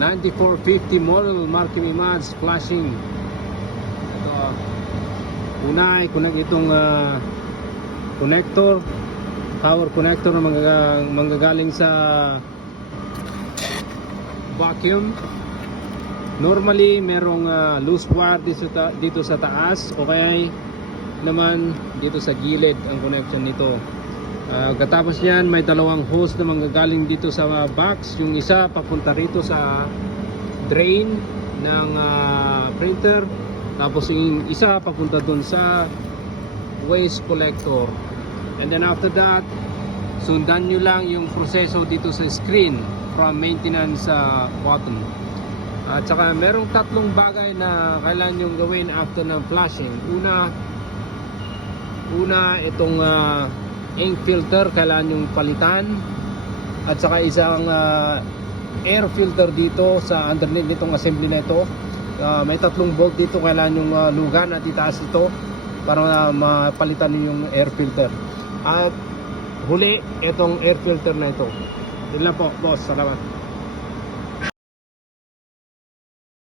9450 model Marky Mads flashing. Ito, una ay connect itong connector, power connector na manggagaling sa vacuum. Normally merong loose wire dito sa taas, okay naman dito sa gilid ang connection nito. Katapos yan, may dalawang hose na manggagaling dito sa box. Yung isa papunta rito sa drain ng printer, tapos yung isa papunta dun sa waste collector. And then after that, sundan nyo lang yung proseso dito sa screen from maintenance button. At saka merong tatlong bagay na kailangan nyo gawin after ng flashing. Una itong ink filter kailangan yung palitan, at saka isang air filter dito sa underneath nitong assembly na ito. May tatlong bolt dito kailangan yung lugan at itaas ito para mapalitan yung air filter. At huli itong air filter na ito. Yun lang po, boss. Salamat.